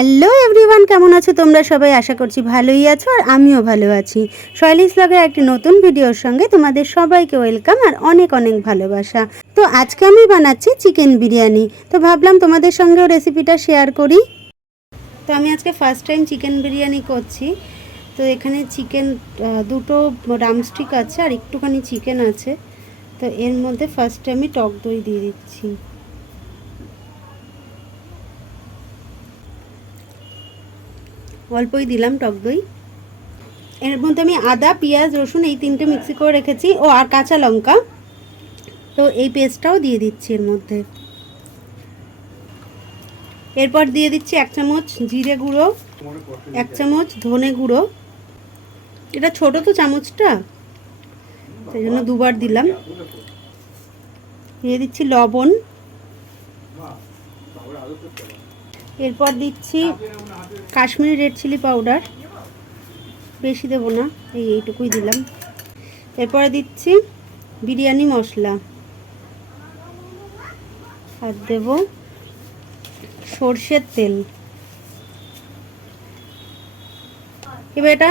Hello everyone, কেমন আছো তোমরা সবাই? আশা করছি ভালোই আছো আর আমিও ভালো আছি। শৈলিস ব্লগের একটি নতুন ভিডিওর সঙ্গে তোমাদের সবাইকে ওয়েলকাম আর অনেক অনেক ভালোবাসা। তো আজকে আমি বানাচ্ছি চিকেন বিরিয়ানি। তো ভাবলাম তোমাদের সঙ্গেও রেসিপিটা শেয়ার করি। তো আমি আজকে ফার্স্ট টাইম চিকেন বিরিয়ানি করছি। তো এখানে চিকেন দুটো ড্রামস্টিক আছে আর একটুখানি চিকেন আছে। তো এর মধ্যে ফার্স্টে আমি টক দই দিয়ে দিচ্ছি। অল্পই দিলাম, টক দই। এর মধ্যে আমি আদা, পেঁয়াজ, রসুন এই তিনটে মিক্সি করে রেখেছি ও আর কাঁচা লঙ্কা। তো এই পেস্টটাও দিয়ে দিচ্ছি এর মধ্যে। এরপর দিয়ে দিচ্ছি এক চামচ জিরে গুঁড়ো, এক চামচ ধনে গুঁড়ো। এটা ছোট তো চামচটা, সেই জন্য দুবার দিলাম। দিয়ে দিচ্ছি লবণ। এরপর দিচ্ছি কাশ্মীরি রেড চিলি পাউডার। বেশি দেবো না, এই এইটুকুই দিলাম। এরপরে দিচ্ছি বিরিয়ানি মশলা। আর দেব সর্ষের তেল। এবার এটা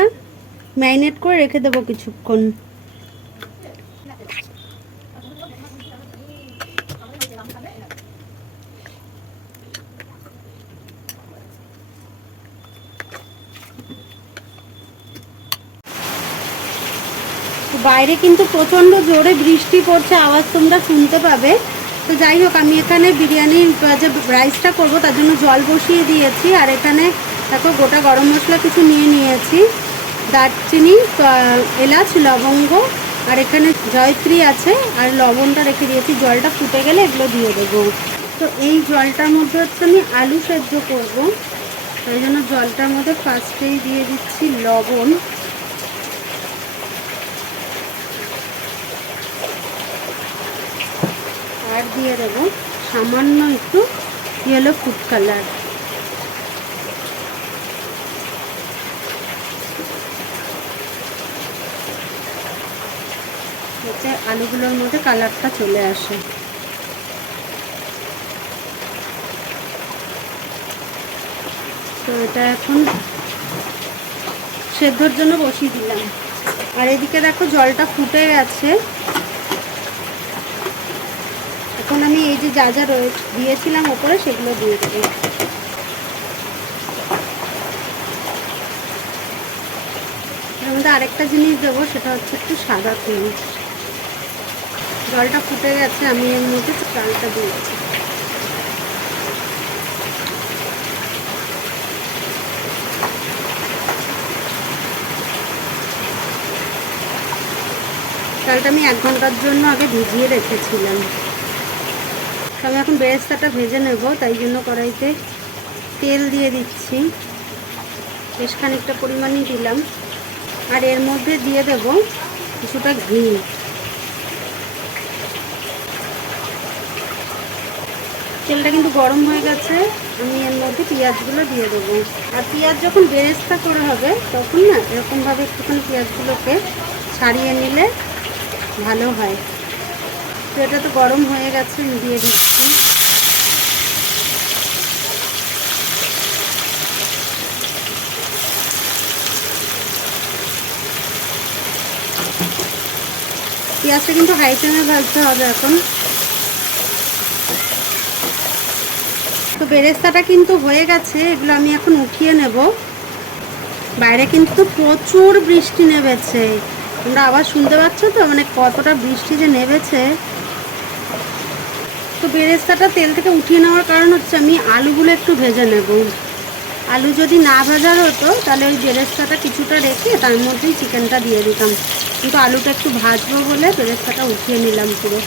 ম্যারিনেট করে রেখে দেবো কিছুক্ষণ। বাইরে কিন্তু প্রচণ্ড জোরে বৃষ্টি পড়ছে, আওয়াজ তোমরা শুনতে পাবে। তো যাই হোক, আমি এখানে বিরিয়ানির যে রাইসটা করব, তার জন্য জল বসিয়ে দিয়েছি। আর এখানে দেখো, গোটা গরম মশলা কিছু নিয়ে নিয়েছি। দারচিনি এলাচ, লবঙ্গ, আর এখানে জয়ত্রী আছে, আর লবণটা রেখে দিয়েছি। জলটা ফুটে গেলে এগুলো দিয়ে দেবো। তো এই জলটার মধ্যে হচ্ছে আমি আলু সেদ্ধ করব। তাই জন্য জলটার মধ্যে ফার্স্টেই দিয়ে দিচ্ছি লবণ। আর দিয়ে দেবো। সামান্য একটু ইয়েলো ফুড কালার যাতে আলুগুলোর মধ্যে কালারটা চলে আসে। তো এটা এখন সেদ্ধর জন্য বসিয়ে দিলাম। আর এদিকে দেখো জলটা ফুটে গেছে। এখন আমি এই যে যা যা দিয়েছিলাম ওপরে সেগুলো দিয়ে দেবো। মধ্যে আরেকটা জিনিস দেবো, সেটা হচ্ছে একটু সাদা তেল। জলটা ফুটে গেছে, আমি এর মধ্যে চালটা দিয়েছি চালটা আমি এক ঘণ্টার জন্য আগে ভিজিয়ে রেখেছিলাম। আমি এখন বেরেস্তাটা ভেজে নেব, তাই জন্য কড়াইতে তেল দিয়ে দিচ্ছি। বেশ খানিকটা পরিমাণই দিলাম। আর এর মধ্যে দিয়ে দেব কিছুটা ঘি। তেলটা কিন্তু গরম হয়ে গেছে, আমি এর মধ্যে পেঁয়াজগুলো দিয়ে দেবো। আর পেঁয়াজ যখন বেরেস্তা করে হবে, তখন না এরকমভাবে একটুখানি পেঁয়াজগুলোকে ছাড়িয়ে নিলে ভালো হয়। তো এটা তো গরম হয়ে গেছে, আমি দিয়ে দিচ্ছি। পেঁয়াজটা কিন্তু হাই ফ্লেমে ভাজতে হবে এখন। তো বেরেস্তাটা কিন্তু হয়ে গেছে, এগুলো আমি এখন উঠিয়ে নেব। বাইরে কিন্তু প্রচুর বৃষ্টি নেমেছে। তোমরা আবার শুনতে পাচ্ছ তো মানে কতটা বৃষ্টি যে নেমেছে। তো বেরেস্তাটা তেল থেকে উঠিয়ে নেওয়ার কারণ হচ্ছে আমি আলুগুলো একটু ভেজে নেব। আলু যদি না ভাজার হতো, তাহলে ওই বেরেস্তাটা কিছুটা রেখে তার মধ্যেই চিকেনটা দিয়ে দিতাম। কিন্তু আলুটা একটু ভাজবো বলে বেরেস্তাটা উঠিয়ে নিলাম পুরো।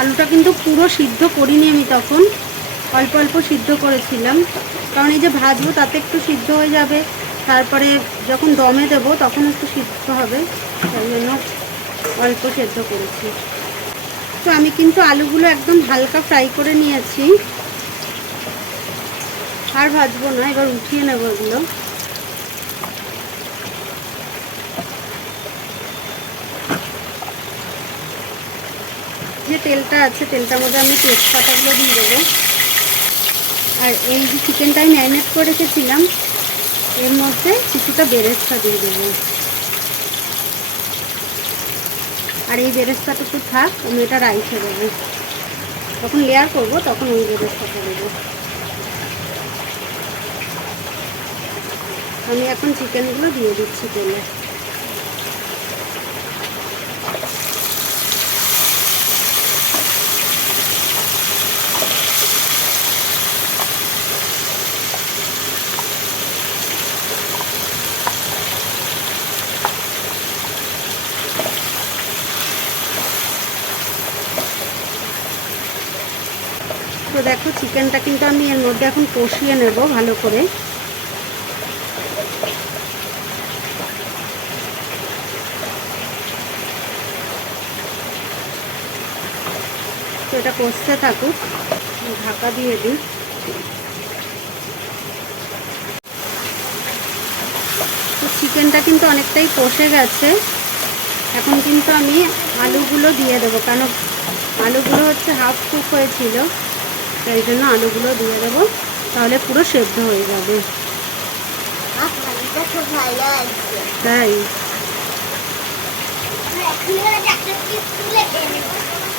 আলুটা কিন্তু পুরো সিদ্ধ করিনি আমি তখন। অল্প অল্প সিদ্ধ করেছিলাম। কারণ এই যে ভাজবো তাতে একটু সিদ্ধ হয়ে যাবে। তারপরে যখন দমে দেব তখন একটু সিদ্ধ হবে। তাই জন্য অল্প সেদ্ধ করেছি। তো আমি কিন্তু আলুগুলো একদম হালকা ফ্রাই করে নিয়েছি। আর ভাজবো না, এবার উঠিয়ে নেব এগুলো। যে তেলটা আছে, তেলটার মধ্যে আমি তেজপাতাগুলো দিয়ে দেবো। আর এই যে চিকেনটা আমি ম্যারিনেট করে রেখেছিলাম, এর মধ্যে কিছুটা বেরেস্তা দিয়ে দেবো। আর এই বেরেস্তাটা শুধু থাক, আমি এটা রাইসে দেবো। যখন লেয়ার করব, তখন ওই বেরেস্তাটা দেবো। আমি এখন চিকেনগুলো দিয়ে দিচ্ছি তেলে তো দেখো চিকেনটা কিন্তু আমি এর মধ্যে এখন কষিয়ে নেব ভালো করে। তো এটা কষতে থাকুক ঢাকা দিয়ে দিই। তো চিকেনটা কিন্তু অনেকটাই কষে গেছে। এখন কিন্তু আমি আলুগুলো দিয়ে দেবো, কারণ আলুগুলো হচ্ছে হাফ কুক হয়েছিল। সেই জন্য আলুগুলো দিয়ে দেবো, তাহলে পুরো সেদ্ধ হয়ে যাবে। তাই।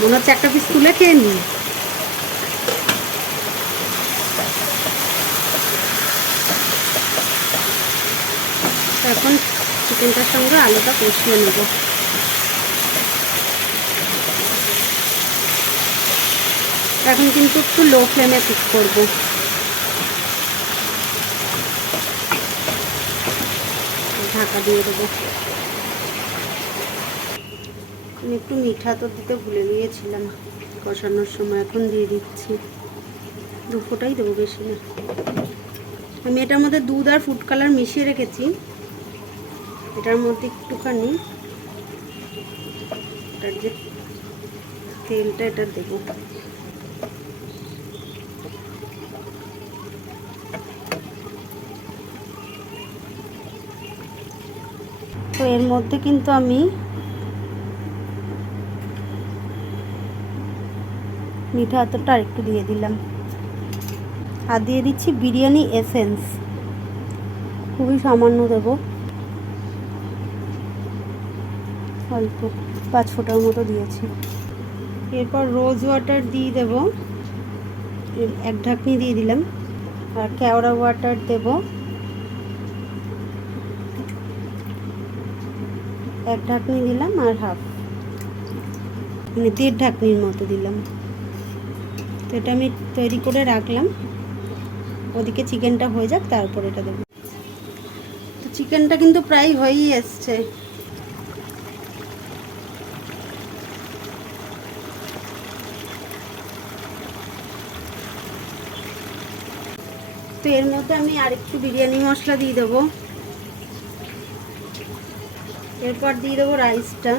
মনে হচ্ছে একটা পিস তুলে খেয়ে নি এখন চিকেনটার সঙ্গে আলুটা কষিয়ে নেব। এখন কিন্তু একটু লো ফ্লেমে কুক করব। ঢাকা দিয়ে দেবো। একটু মিঠা তো দিতে ভুলে গিয়েছিলাম, কষানোর সময় এখন দিয়ে দিচ্ছি। দু ফোঁটাই দেবো বেশি না। আমি এটার মধ্যে দুধ আর ফুড কালার মিশিয়ে রেখেছি। এটার মধ্যে একটুখানি এটার যে তেলটা এটা দেবো। তো এর মধ্যে কিন্তু আমি মিঠা আতরটা আরেকটু দিয়ে দিলাম। আর দিয়ে দিচ্ছি বিরিয়ানি এসেন্স খুবই সামান্য দেব। অল্প পাঁচ ফোঁটার মতো দিয়েছি। এরপর রোজ ওয়াটার দিয়ে দেব। এক ঢাকনি দিয়ে দিলাম। আর কেওড়া ওয়াটার দেব। এক ঢাকনি দিলাম আর হাফ। মানে দেড় ঢাকনির মতো দিলাম। তো এটা আমি তৈরি করে রাখলাম। ওদিকে চিকেনটা হয়ে যাক, তারপর এটা দেবো। তো চিকেনটা কিন্তু প্রায় হয়েই এসছে। তো এর মধ্যে আমি আরেকটু বিরিয়ানি মশলা দিয়ে দেবো। এরপর দিয়ে দেবো রাইসটা।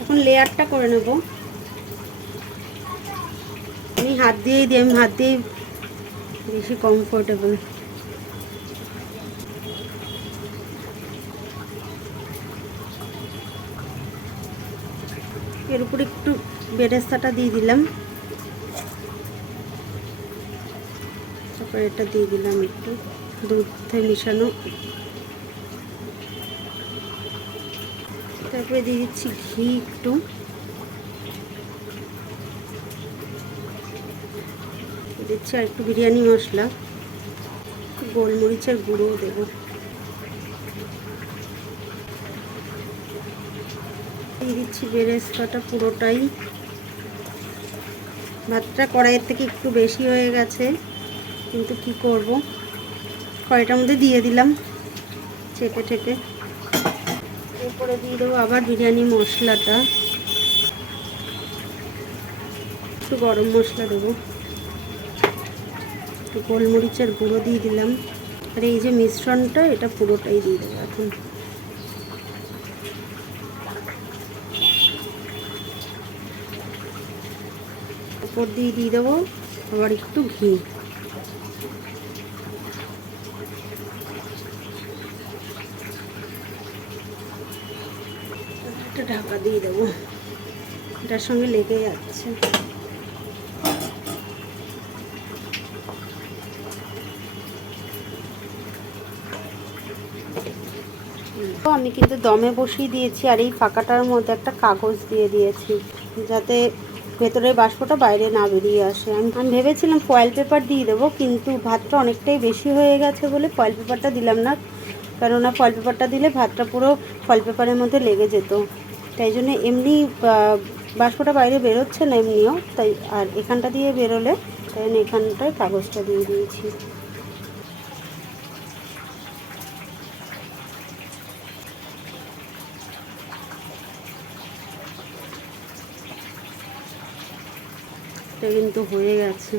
এখন লেয়ারটা করে নেব। আমি হাত দিয়েই দিই, আমি হাত দিয়েই বেশি কমফোর্টেবল এর উপরে একটু বেরেস্তাটা দিয়ে দিলাম। তারপর এটা দিয়ে দিলাম একটু। দুধে মিশানো। তারপরে দিয়ে দিচ্ছি ঘি একটু। দিচ্ছি আর একটু বিরিয়ানি মশলা। গোলমরিচের গুঁড়োও দেব। দিয়ে দিচ্ছি বেরেস্তাটা পুরোটাই। ভাতটা কড়াইয়ের থেকে একটু বেশি হয়ে গেছে, কিন্তু কি করব? কড়াইটার মধ্যে দিয়ে দিলাম চেপে টেপে এরপরে দিয়ে দেবো আবার বিরিয়ানি মশলাটা। একটু গরম মশলা দেবো। একটু গোলমরিচের গুঁড়ো দিয়ে দিলাম। আর এই যে মিশ্রণটা, এটা পুরোটাই দিয়ে দেবো এখন। উপর দিয়ে দিয়ে দেবো, আবার একটু ঘি। ঢাকা দিয়ে দেবো। এটার সঙ্গে লেগে যাচ্ছে। আমি কিন্তু দমে বসিয়ে দিয়েছি আর এই ফাঁকাটার মধ্যে একটা কাগজ দিয়ে দিয়েছি, যাতে ভেতরের বাষ্পটা বাইরে না বেরিয়ে আসে। আমি ভেবেছিলাম ফয়েল পেপার দিয়ে দেবো, কিন্তু ভাতটা অনেকটাই বেশি হয়ে গেছে বলে ফয়েল পেপারটা দিলাম না, কেননা ফয়েল পেপারটা দিলে ভাতটা পুরো ফয়েল পেপারের মধ্যে লেগে যেত। তাই জন্য এমনি বাষ্পটা বাইরে বেরোচ্ছে না এমনিও, তাই আর এখানটা দিয়ে বেরোলে, তাই জন্য এখানটায় কাগজটা দিয়ে দিয়েছি। কিন্তু হয়ে গেছে।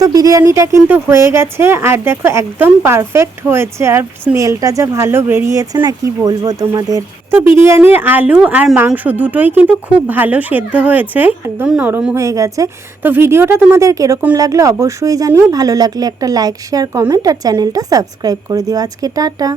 তো বিরিয়ানিটা কিন্তু হয়ে গেছে, আর দেখো একদম পারফেক্ট হয়েছে, আর স্মেলটা যা ভালো বেরিয়েছে না, কি বলব তোমাদের? তো বিরিয়ানির আলু আর মাংস দুটোই কিন্তু খুব ভালো সেদ্ধ হয়েছে, একদম নরম হয়ে গেছে। তো ভিডিওটা তোমাদের কীরকম লাগল অবশ্যই জানিও, ভালো লাগলে একটা লাইক শেয়ার কমেন্ট আর চ্যানেলটা সাবস্ক্রাইব করে দিও। আজকে টাটা।